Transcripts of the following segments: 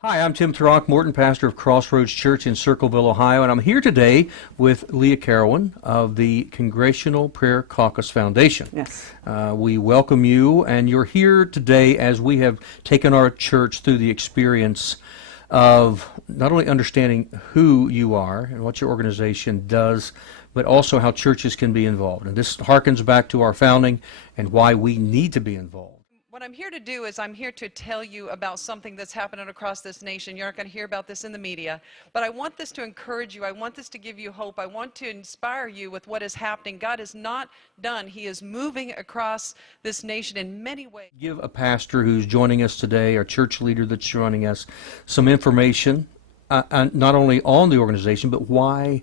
Hi, I'm Tim Throckmorton, pastor of Crossroads Church in Circleville, Ohio, and I'm here today with Leah Carowin of the Congressional Prayer Caucus Foundation. Yes. We welcome you, and you're here today as we have taken our church through the experience of not only understanding who you are and what your organization does, but also how churches can be involved. And this harkens back to our founding and why we need to be involved. What I'm here to do is I'm here to tell you about something that's happening across this nation. You're not going to hear about this in the media, but I want this to encourage you. I want this to give you hope. I want to inspire you with what is happening. God is not done. He is moving across this nation in many ways. Give a pastor who's joining us today, our church leader that's joining us, some information, not only on the organization, but why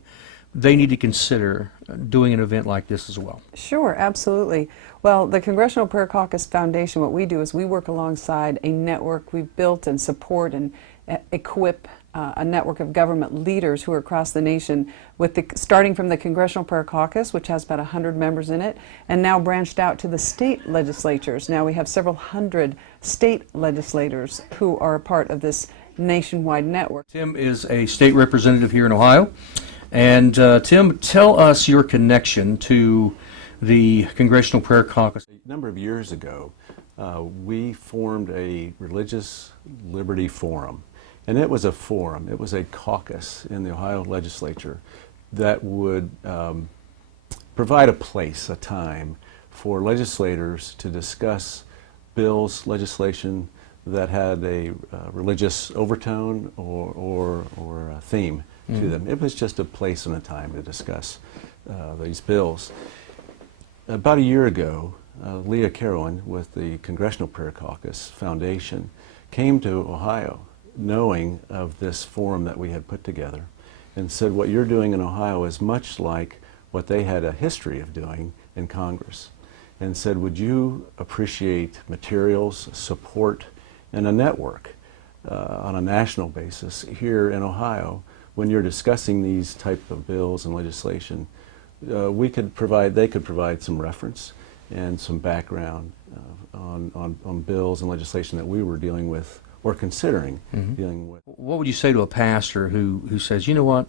they need to consider doing an event like this as well. Sure, absolutely. Well, the Congressional Prayer Caucus Foundation, what we do is we work alongside a network we've built and support and equip a network of government leaders who are across the nation, starting from the Congressional Prayer Caucus, which has about 100 members in it, and now branched out to the state legislatures. Now we have several hundred state legislators who are a part of this nationwide network. Tim is a state representative here in Ohio. And Tim, tell us your connection to the Congressional Prayer Caucus. A number of years ago, we formed a religious liberty forum. And it was a forum, it was a caucus in the Ohio legislature that would provide a place, a time, for legislators to discuss bills, legislation that had a religious overtone or a theme to them. It was just a place and a time to discuss these bills. About a year ago, Leah Carowin with the Congressional Prayer Caucus Foundation came to Ohio knowing of this forum that we had put together and said, what you're doing in Ohio is much like what they had a history of doing in Congress, and said, would you appreciate materials, support, and a network on a national basis here in Ohio when you're discussing these type of bills and legislation. They could provide some reference and some background on bills and legislation that we were dealing with or considering dealing with. What would you say to a pastor who says, you know what,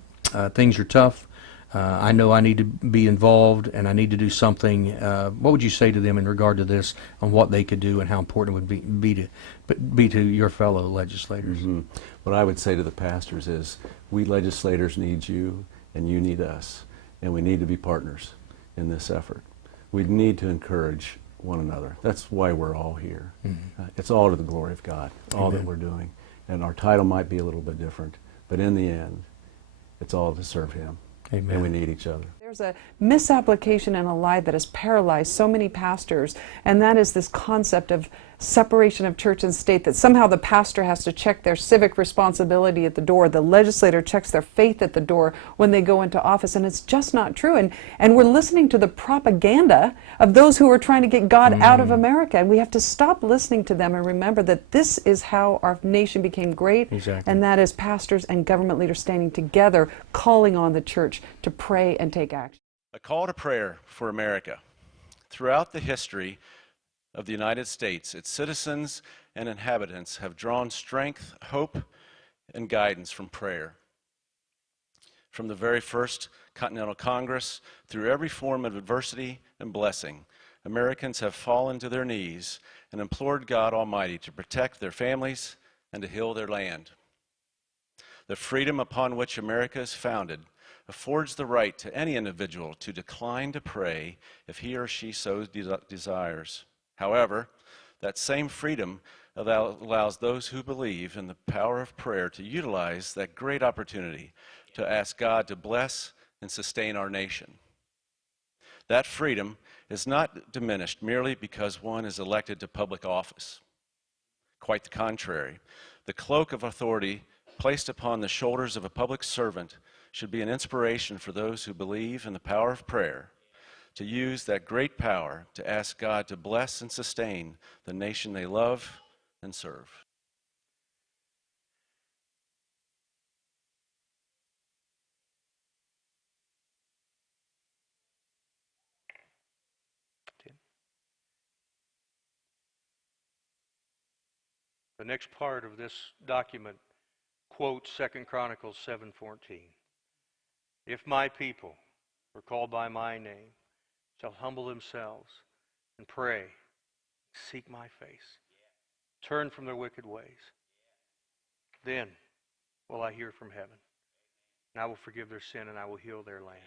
things are tough, I know I need to be involved and I need to do something. What would you say to them in regard to this, on what they could do and how important it would be to your fellow legislators? What I would say to the pastors is, we legislators need you and you need us, and we need to be partners in this effort. We need to encourage one another. That's why we're all here. It's all to the glory of God, all that we're doing. And our title might be a little bit different, but in the end, it's all to serve Him. Amen. And we need each other. There's a misapplication and a lie that has paralyzed so many pastors, and that is this concept of separation of church and state, that somehow the pastor has to check their civic responsibility at the door, the legislator checks their faith at the door when they go into office, and it's just not true. And we're listening to the propaganda of those who are trying to get God out of America, and we have to stop listening to them and remember that this is how our nation became great, and that is pastors and government leaders standing together, calling on the church to pray and take action. A call to prayer for America. Throughout the history of the United States, its citizens and inhabitants have drawn strength, hope, and guidance from prayer. From the very first Continental Congress, through every form of adversity and blessing, Americans have fallen to their knees and implored God Almighty to protect their families and to heal their land. The freedom upon which America is founded affords the right to any individual to decline to pray if he or she so desires. However, that same freedom allows those who believe in the power of prayer to utilize that great opportunity to ask God to bless and sustain our nation. That freedom is not diminished merely because one is elected to public office. Quite the contrary. The cloak of authority placed upon the shoulders of a public servant should be an inspiration for those who believe in the power of prayer to use that great power to ask God to bless and sustain the nation they love and serve. The next part of this document quote 2 Chronicles 7:14. If my people who are called by my name shall humble themselves and pray, seek my face, turn from their wicked ways, then will I hear from heaven, and I will forgive their sin and I will heal their land.